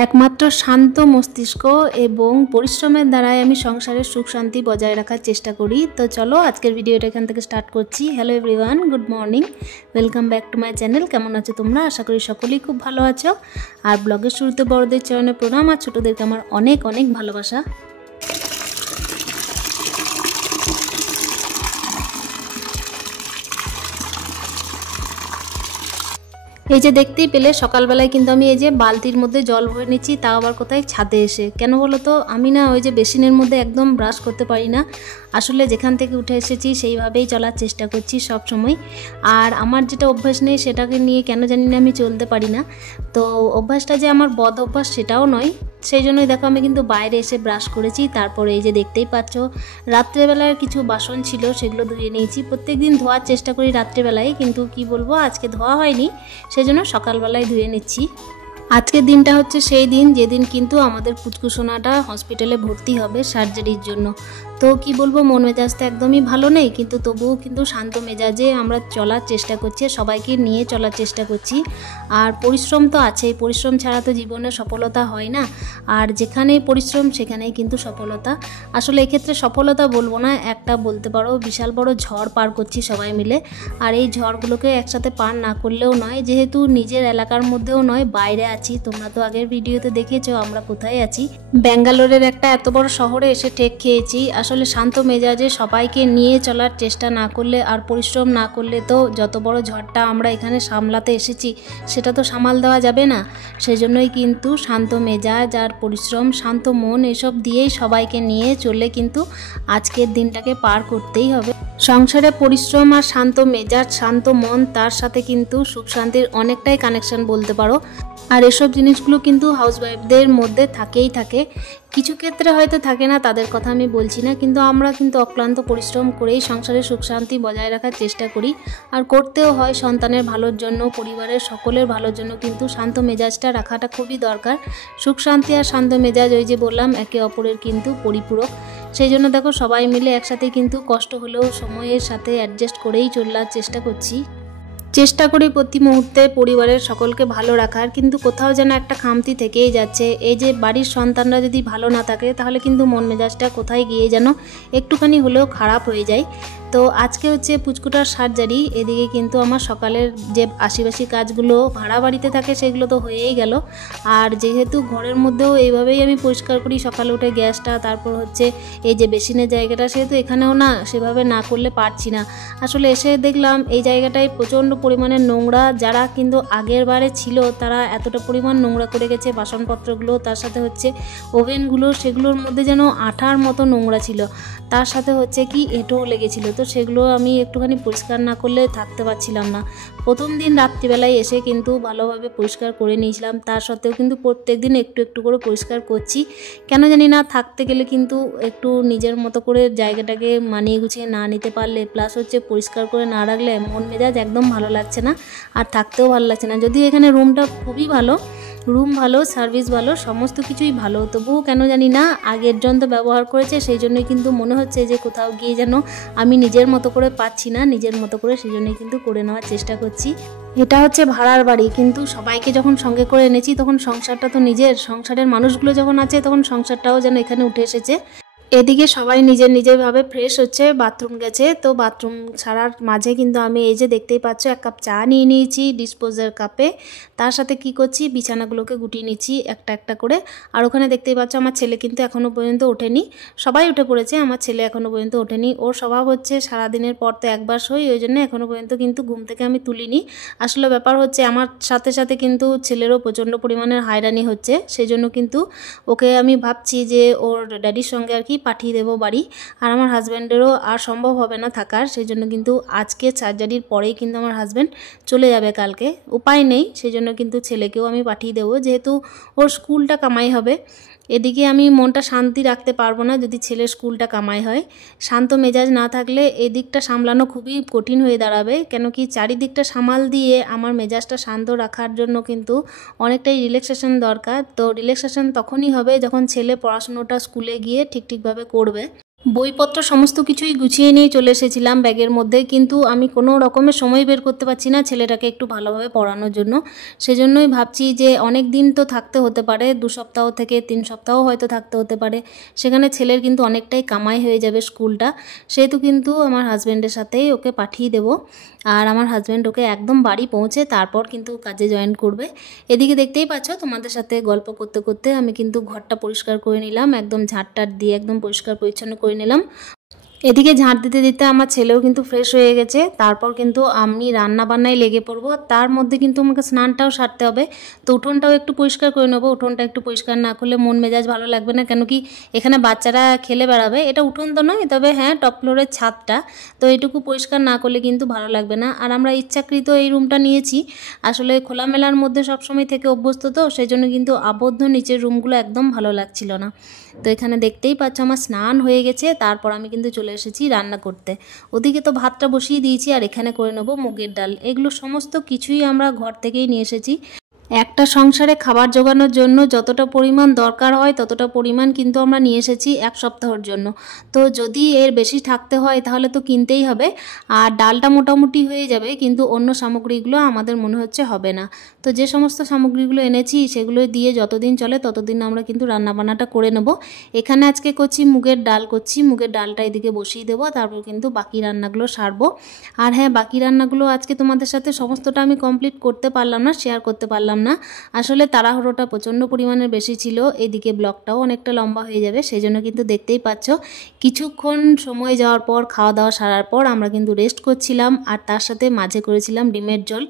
একমাত্র শান্ত মস্তিষ্ক এবং পরিশ্রমের দ্বারাই আমি সংসারের সুখ শান্তি বজায় রাখার চেষ্টা করি। তো চলো আজকের ভিডিওটা এখান থেকে স্টার্ট করছি। Hello everyone, good morning, welcome back to my channel. কেমন আছো তোমরা? আশা করি সকলেই খুব ভালো আছো। আর ব্লগের শুরুতে বড়দের চরণে প্রণাম, আর ছোটোদেরকে আমার অনেক অনেক ভালোবাসা। এই যে দেখতেই পেলে সকালবেলায় কিন্তু আমি এই যে বালতির মধ্যে জল ভরে নিচ্ছি, তাও আবার কোথায় ছাদে এসে। কেন বলো তো, আমি না ওই যে বেসিনের মধ্যে একদম ব্রাশ করতে পারি না। আসলে যেখান থেকে উঠে এসেছি সেইভাবেই চলার চেষ্টা করছি সব সময়। আর আমার যেটা অভ্যাস নেই সেটাকে নিয়ে কেন জানি না আমি চলতে পারি না। তো অভ্যাসটা যে আমার বদ অভ্যাস সেটাও নয়, সেই জন্যই দেখো আমি কিন্তু বাইরে এসে ব্রাশ করেছি। তারপরে এই যে দেখতেই পাচ্ছ রাত্রেবেলার কিছু বাসন ছিল সেগুলো ধুয়ে নিয়েছি। প্রত্যেকদিন ধোয়ার চেষ্টা করি রাত্রেবেলায়, কিন্তু কি বলবো আজকে ধোয়া হয়নি, সেই জন্য সকালবেলায় ধুয়ে নিচ্ছি। আজকের দিনটা হচ্ছে সেই দিন যেদিন কিন্তু আমাদের পুচকুসোনাটা হসপিটালে ভর্তি হবে সার্জারির জন্য। তো কি বলবো, মন মেজাজটা একদমই ভালো নেই, কিন্তু তবুও কিন্তু শান্ত মেজাজে আমরা চলার চেষ্টা করছি, সবাইকে নিয়ে চলার চেষ্টা করছি। আর পরিশ্রম তো আছেই, পরিশ্রম ছাড়া তো জীবনে সফলতা হয় না। আর যেখানেই পরিশ্রম সেখানেই কিন্তু সফলতা। আসলে এক্ষেত্রে সফলতা বলবো না, একটা বলতে পারো বিশাল বড় ঝড় পার করছি সবাই মিলে। আর এই ঝড়গুলোকে একসাথে পার না করলেও নয়, যেহেতু নিজের এলাকার মধ্যেও নয়, বাইরে আছি। তোমরা তো আগের ভিডিওতে দেখেছো আমরা কোথায় আছি। ব্যাঙ্গালোরের একটা এত বড় শহরে এসে ঠেক খেয়েছি। আসলে শান্ত মেজাজে সবাইকে নিয়ে চলার চেষ্টা না করলে আর পরিশ্রম না করলে তো যত বড় ঝড়টা আমরা এখানে সামলাতে এসেছি সেটা তো সামাল দেওয়া যাবে না। সেই জন্যই কিন্তু শান্ত মেজাজ আর পরিশ্রম, শান্ত মন, এসব দিয়েই সবাইকে নিয়ে চলে কিন্তু আজকের দিনটাকে পার করতেই হবে। সংসারে পরিশ্রম আর শান্ত মেজাজ, শান্ত মন, তার সাথে কিন্তু সুখ শান্তির অনেকটাই কানেকশন বলতে পারো। আর এসব জিনিসগুলো কিন্তু হাউসওয়াইফদের মধ্যে থাকেই থাকে। কিছু ক্ষেত্রে হয়তো থাকে না, তাদের কথা আমি বলছি না, কিন্তু আমরা কিন্তু অক্লান্ত পরিশ্রম করেই সংসারে সুখ শান্তি বজায় রাখার চেষ্টা করি। আর করতেও হয় সন্তানের ভালোর জন্য, পরিবারের সকলের ভালোর জন্য কিন্তু শান্ত মেজাজটা রাখাটা খুবই দরকার। সুখ শান্তি আর শান্ত মেজাজ ওই যে বললাম একে অপরের কিন্তু পরিপূরক। সেই জন্য দেখো সবাই মিলে একসাথে কিন্তু কষ্ট হলেও সময়ের সাথে অ্যাডজাস্ট করেই চলার চেষ্টা করছি। চেষ্টা করি প্রতি মুহূর্তে পরিবারের সকলকে ভালো রাখার, কিন্তু কোথাও যেন একটা খামতি থেকেই যাচ্ছে। এই যে বাড়ির সন্তানরা যদি ভালো না থাকে তাহলে কিন্তু মন মেজাজটা কোথায় গিয়ে যেন একটুখানি হলেও খারাপ হয়ে যায়। তো আজকে হচ্ছে পুচকুটার সার্জারি, এদিকে কিন্তু আমার সকালের যে আশিবাসি কাজগুলো ভাড়া বাড়িতে থাকে সেগুলো তো হয়েই গেল। আর যেহেতু ঘরের মধ্যেও এইভাবেই আমি পরিষ্কার করি সকালে উঠে গ্যাসটা, তারপর হচ্ছে এই যে বেসিনের জায়গাটা, সেহেতু এখানেও না সেভাবে না করলে পারছি না। আসলে এসে দেখলাম এই জায়গাটায় প্রচণ্ড পরিমাণে নোংরা। যারা কিন্তু আগের বারে ছিল তারা এতটা পরিমাণ নোংরা করে গেছে, বাসনপত্রগুলো, তার সাথে হচ্ছে ওভেনগুলো, সেগুলোর মধ্যে যেন আঠার মতো নোংরা ছিল। তার সাথে হচ্ছে কি এঁটোও লেগেছিল, তো সেগুলো আমি একটুখানি পরিষ্কার না করলে থাকতে পারছিলাম না। প্রথম দিন রাত্রিবেলায় এসে কিন্তু ভালোভাবে পরিষ্কার করে নিয়েছিলাম, তার সত্ত্বেও কিন্তু প্রত্যেক দিন একটু একটু করে পরিষ্কার করছি। কেন জানি না, থাকতে গেলে কিন্তু একটু নিজের মতো করে জায়গাটাকে মানিয়ে গুছিয়ে না নিতে পারলে, প্লাস হচ্ছে পরিষ্কার করে না রাখলে মন মেজাজ একদম ভালো লাগছে না, আর থাকতেও ভালো লাগছে না। যদিও এখানে রুমটা খুবই ভালো, রুম ভালো, সার্ভিস ভালো, সমস্ত কিছুই ভালো, তবুও কেন জানি না আগের জন তো ব্যবহার করেছে, সেই জন্যই কিন্তু মনে হচ্ছে যে কোথাও গিয়ে যেন আমি নিজের মতো করে পাচ্ছি না, নিজের মতো করে, সেই জন্যই কিন্তু করে নেওয়ার চেষ্টা করছি। এটা হচ্ছে ভাড়ার বাড়ি, কিন্তু সবাইকে যখন সঙ্গে করে এনেছি তখন সংসারটা তো নিজের, সংসারের মানুষগুলো যখন আছে তখন সংসারটাও যেন এখানে উঠে এসেছে। এদিকে সবাই নিজের নিজেরভাবে ফ্রেশ হচ্ছে, বাথরুম গেছে। তো বাথরুম ছাড়ার মাঝে কিন্তু আমি এই যে দেখতেই পাচ্ছ এক কাপ চা নিয়ে নিয়েছি ডিসপোজার কাপে। তার সাথে কি করছি, বিছানাগুলোকে গুটিয়ে নিচ্ছি একটা একটা করে। আর ওখানে দেখতেই পাচ্ছ আমার ছেলে কিন্তু এখনও পর্যন্ত ওঠেনি, সবাই উঠে পড়েছে, আমার ছেলে এখনও পর্যন্ত ওঠেনি। ওর স্বভাব হচ্ছে সারাদিনের পর তো একবার শোই, ওই জন্য এখনও পর্যন্ত কিন্তু ঘুম থেকে আমি তুলিনি। আসলে ব্যাপার হচ্ছে আমার সাথে সাথে কিন্তু ছেলেরও প্রচণ্ড পরিমাণের হায়রানি হচ্ছে, সেই জন্য কিন্তু ওকে আমি ভাবছি যে ওর ড্যাডির সঙ্গে আর কি পাঠিয়ে দেবো বাড়ি। আর আমার হাজব্যান্ডেরও আর সম্ভব হবে না থাকার, সেই জন্য কিন্তু আজকে সার্জারির পরেই কিন্তু আমার হাজব্যান্ড চলে যাবে কালকে, উপায় নেই, সেই জন্য কিন্তু ছেলেকেও আমি পাঠিয়ে দেবো, যেহেতু ওর স্কুলটা কামাই হবে। এদিকে আমি মনটা শান্তি রাখতে পারবো না যদি ছেলের স্কুলটা কামাই হয়। শান্ত মেজাজ না থাকলে এদিকটা সামলানো খুবই কঠিন হয়ে দাঁড়াবে, কেন কি চারিদিকটা সামাল দিয়ে আমার মেজাজটা শান্ত রাখার জন্য কিন্তু অনেকটাই রিল্যাক্সেশন দরকার। তো রিল্যাক্সেশন তখনই হবে যখন ছেলে পড়াশুনোটা স্কুলে গিয়ে ঠিকঠাকভাবে করবে। বইপত্র সমস্ত কিছুই গুছিয়ে নিয়ে চলে এসেছিলাম ব্যাগের মধ্যে, কিন্তু আমি কোনো রকমের সময় বের করতে পারছি না ছেলেটাকে একটু ভালোভাবে পড়ানোর জন্য। সেজন্যই ভাবছি যে অনেক দিন তো থাকতে হতে পারে, 2 সপ্তাহ থেকে 3 সপ্তাহ হয়তো থাকতে হতে পারে। সেখানে ছেলের কিন্তু অনেকটাই কামাই হয়ে যাবে স্কুলটা, সেহেতু কিন্তু আমার হাজব্যান্ডের সাথেই ওকে পাঠিয়ে দেবো। আর আমার হাজব্যান্ড ওকে একদম বাড়ি পৌঁছে তারপর কিন্তু কাজে জয়েন করবে। এদিকে দেখতেই পাচ্ছ, তোমাদের সাথে গল্প করতে করতে আমি কিন্তু ঘরটা পরিষ্কার করে নিলাম, একদম ঝাঁটটার দিয়ে একদম পরিষ্কার পরিচ্ছন্ন করে নিলাম। এদিকে ঝাঁট দিতে দিতে আমার ছেলেও কিন্তু ফ্রেশ হয়ে গেছে, তারপর কিন্তু আমি রান্না বান্নায় লেগে পড়বো। তার মধ্যে কিন্তু আমাকে স্নানটাও সারতে হবে, তো উঠোনটাও একটু পরিষ্কার করে নেবো। উঠোনটা একটু পরিষ্কার না করলে মন মেজাজ ভালো লাগবে না, কেন কি এখানে বাচ্চারা খেলে বেড়াবে। এটা উঠোন তো নয়, তবে হ্যাঁ টপ ফ্লোরের ছাদটা, তো এটুকু পরিষ্কার না করলে কিন্তু ভালো লাগবে না। আর আমরা ইচ্ছাকৃত এই রুমটা নিয়েছি, আসলে খোলামেলার মধ্যে সবসময় থেকে অভ্যস্ত, তো সেই জন্য কিন্তু আবদ্ধ নিচের রুমগুলো একদম ভালো লাগছিল না। তো এখানে দেখতেই পাচ্ছ আমার স্নান হয়ে গেছে, তারপর আমি কিন্তু চলে এসেছি রান্না করতে। ওদিকে তো ভাতটা বসিয়ে দিয়েছি, আর এখানে করে নেবো মুগের ডাল। এগুলো সমস্ত কিছুই আমরা ঘর থেকেই নিয়ে এসেছি। একটা সংসারে খাবার জোগানোর জন্য যতটা পরিমাণ দরকার হয় ততটা পরিমাণ কিন্তু আমরা নিয়ে এসেছি 1 সপ্তাহের জন্য। তো যদি এর বেশি থাকতে হয় তাহলে তো কিনতেই হবে। আর ডালটা মোটামুটি হয়ে যাবে, কিন্তু অন্য সামগ্রীগুলো আমাদের মনে হচ্ছে হবে না। তো যে সমস্ত সামগ্রীগুলো এনেছি সেগুলো দিয়ে যতদিন চলে ততদিন আমরা কিন্তু রান্নাবান্নাটা করে নেব। এখানে আজকে করছি মুগের ডাল, মুগের ডালটা এদিকে বসিয়ে দেবো, তারপর কিন্তু বাকি রান্নাগুলো সারবো। আর হ্যাঁ, বাকি রান্নাগুলো আজকে তোমাদের সাথে সমস্তটা আমি কমপ্লিট করতে পারলাম না, শেয়ার করতে পারলাম না। আসলে তাড়াহুড়োটা প্রচণ্ড পরিমাণের বেশি ছিল, এদিকে ব্লগটাও অনেকটা লম্বা হয়ে যাবে, সেই জন্য কিন্তু দেখতেই পাচ্ছ কিছুক্ষণ সময় যাওয়ার পর খাওয়া দাওয়া সারার পর আমরা কিন্তু রেস্ট করছিলাম, আর তার সাথে মাঝে করেছিলাম ডিমের ঝোল।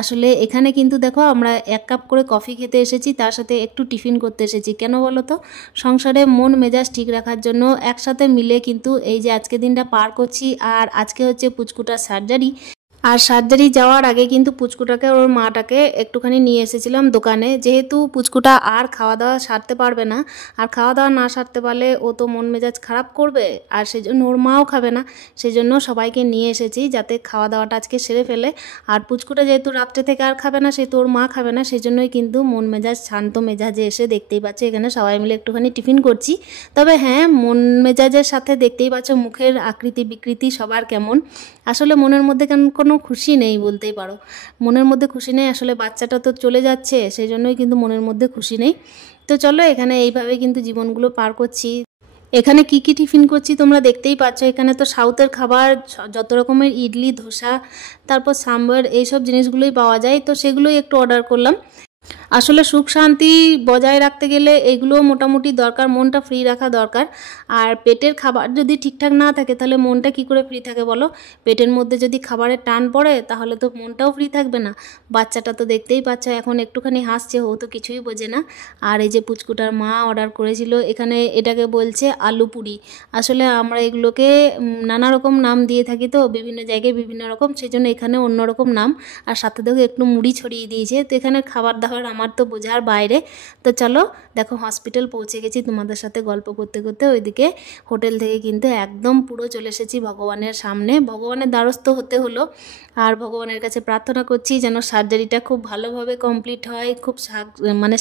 আসলে এখানে কিন্তু দেখো আমরা 1 কাপ করে কফি খেতে এসেছি, তার সাথে একটু টিফিন করতে এসেছি। কেন বলো তো? সংসারে মন মেজাজ ঠিক রাখার জন্য একসাথে মিলে কিন্তু এই যে আজকে দিনটা পার করছি। আর আজকে হচ্ছে পুচকুটার সার্জারি, আর সার্জারি যাওয়ার আগে কিন্তু পুচকুটাকে ওর মাটাকে একটুখানি নিয়ে এসেছিলাম দোকানে, যেহেতু পুচকুটা আর খাওয়া দাওয়া সারতে পারবে না, আর খাওয়া দাওয়া না সারতে পারলে ও তো মন মেজাজ খারাপ করবে, আর সেজন্য ওর মাও খাবে না। সেজন্য সবাইকে নিয়ে এসেছি যাতে খাওয়া দাওয়াটা আজকে সেরে ফেলে। আর পুচকুটা যেহেতু রাত্রে থেকে আর খাবে না, সেহেতু ওর মা খাবে না, সেই জন্যই কিন্তু মন মেজাজ শান্ত মেজাজে এসে দেখতেই পাচ্ছে এখানে সবাই মিলে একটুখানি টিফিন করছি। তবে হ্যাঁ, মন মেজাজের সাথে দেখতেই পাচ্ছ মুখের আকৃতি বিকৃতি সবার কেমন। আসলে মনের মধ্যে কোনো খুশি নেই বলতেই পারো, মনের মধ্যে খুশি নেই। আসলে বাচ্চাটা তো চলে যাচ্ছে, সেই জন্যই কিন্তু মনের মধ্যে খুশি নেই। তো চলো, এখানে এইভাবে কিন্তু জীবনগুলো পার করছি। এখানে কি কি টিফিন করছি তোমরা দেখতেই পাচ্ছ। এখানে তো সাউথের খাবার, যত রকমের ইডলি ধোসা, তারপর সাম্বার, এইসব জিনিসগুলোই পাওয়া যায়, তো সেগুলোই একটু অর্ডার করলাম। আসলে সুখ শান্তি বজায় রাখতে গেলে এগুলো মোটামুটি দরকার, মনটা ফ্রি রাখা দরকার। আর পেটের খাবার যদি ঠিকঠাক না থাকে তাহলে মনটা কি করে ফ্রি থাকে বলো? পেটের মধ্যে যদি খাবারের টান পড়ে তাহলে তো মনটাও ফ্রি থাকবে না। বাচ্চাটা তো দেখতেই পাচ্ছ এখন একটুখানি হাসছে, ও তো কিছুই বোঝে না। আর এই যে পুচকুটার মা অর্ডার করেছিল, এখানে এটাকে বলছে আলু পুরি। আসলে আমরা এগুলোকে নানা রকম নাম দিয়ে থাকি, তো বিভিন্ন জায়গায় বিভিন্ন রকম, সেই জন্য এখানে অন্যরকম নাম। আর সাথে দেখো একটু মুড়ি ছড়িয়ে দিয়েছে। তো এখানে খাবার দাবার আমার তো বোঝার বাইরে। তো চলো দেখো, হসপিটাল পৌঁছে গেছি তোমাদের সাথে গল্প করতে করতে। ওইদিকে হোটেল থেকে কিন্তু একদম পুরো চলে এসেছি ভগবানের সামনে, ভগবানের দ্বারস্থ হতে হলো। আর ভগবানের কাছে প্রার্থনা করছি যেন সার্জারিটা খুব ভালোভাবে কমপ্লিট হয়, খুব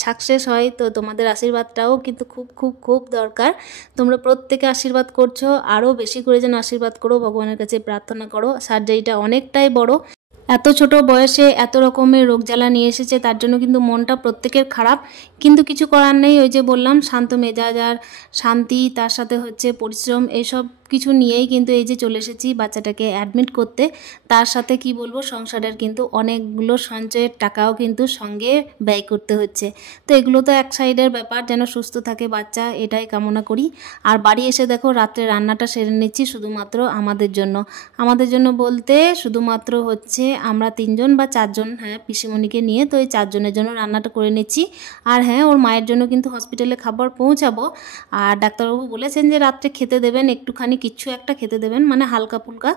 সাকসেস হয়। তো তোমাদের আশীর্বাদটাও কিন্তু খুব খুব খুব দরকার। তোমরা প্রত্যেকে আশীর্বাদ করছো, আরও বেশি করে যেন আশীর্বাদ করো, ভগবানের কাছে প্রার্থনা করো। সার্জারিটা অনেকটাই বড়, এত ছোট বয়সে এত রকমের রোগ জ্বালা নিয়ে এসেছে, তার জন্য কিন্তু মনটা প্রত্যেকের খারাপ, কিন্তু কিছু করার নেই। ওই যে বললাম, শান্ত মেজাজ আর শান্তি, তার সাথে হচ্ছে পরিশ্রম, এইসব কিছু নিয়েই কিন্তু এই যে চলে এসেছি বাচ্চাটাকে অ্যাডমিট করতে। তার সাথে কি বলবো, সংসারের কিন্তু অনেকগুলো সঞ্চয়ের টাকাও কিন্তু সঙ্গে ব্যয় করতে হচ্ছে। তো এগুলো তো এক সাইডের ব্যাপার, যেন সুস্থ থাকে বাচ্চা, এটাই কামনা করি। আর বাড়ি এসে দেখো রাত্রে রান্নাটা সেরে নিচ্ছি শুধুমাত্র আমাদের জন্য। আমাদের জন্য বলতে শুধুমাত্র হচ্ছে আমরা 3 জন বা 4 জন, হ্যাঁ পিসিমণিকে নিয়ে, তো এই 4 জনের জন্য রান্নাটা করে নিচ্ছি। আর হ্যাঁ, ওর মায়ের জন্য কিন্তু হসপিটালে খাবার পৌঁছাবো। আর ডাক্তারবাবু বলেছেন যে রাত্রে খেতে দেবেন একটুখানি, কিচ্ছু একটা খেতে দেবেন, মানে হালকা ফুলকা।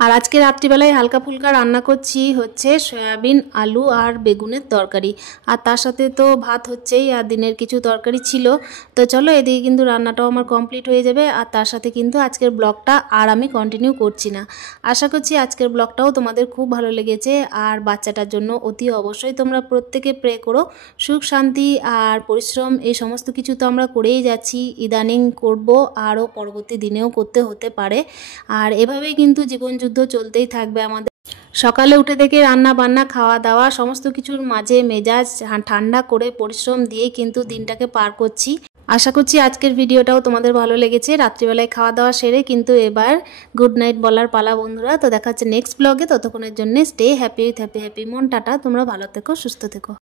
আর আজকে রাত্রিবেলায় হালকা ফুলকা রান্না করছি হচ্ছে সয়াবিন আলু আর বেগুনের তরকারি, আর তার সাথে তো ভাত হচ্ছেই, আর দিনের কিছু তরকারি ছিল। তো চলো এদিকে কিন্তু রান্নাটাও আমার কমপ্লিট হয়ে যাবে, আর তার সাথে কিন্তু আজকের ব্লগটা আর আমি কন্টিনিউ করছি না। আশা করছি আজকের ব্লগটাও তোমাদের খুব ভালো লেগেছে। আর বাচ্চাটার জন্য অতি অবশ্যই তোমরা প্রত্যেকে প্রে করো, সুখ শান্তি আর পরিশ্রম এই সমস্ত কিছু তো আমরা করেই যাচ্ছি, ইদানিং করব, আরও পরবর্তী দিনেও করতে হতে পারে। আর এভাবেই কিন্তু জীবনযুদ্ধ চলতেই থাকবে আমাদের। সকালে উঠে থেকে রান্না বান্না খাওয়া দাওয়া সমস্ত কিছুর মাঝে মেজাজ ঠান্ডা করে পরিশ্রম দিয়ে কিন্তু দিনটাকে পার করছি। আশা করছি আজকের ভিডিওটাও তোমাদের ভালো লেগেছে। রাত্রিবেলায় খাওয়া দাওয়া সেরে কিন্তু এবার গুড নাইট বলার পালা বন্ধুরা। তো দেখা হচ্ছে নেক্সট ব্লগে, ততক্ষণের জন্য stay happy with happy happy মন টাটা। তোমরা ভালো থেকো, সুস্থ থেকো।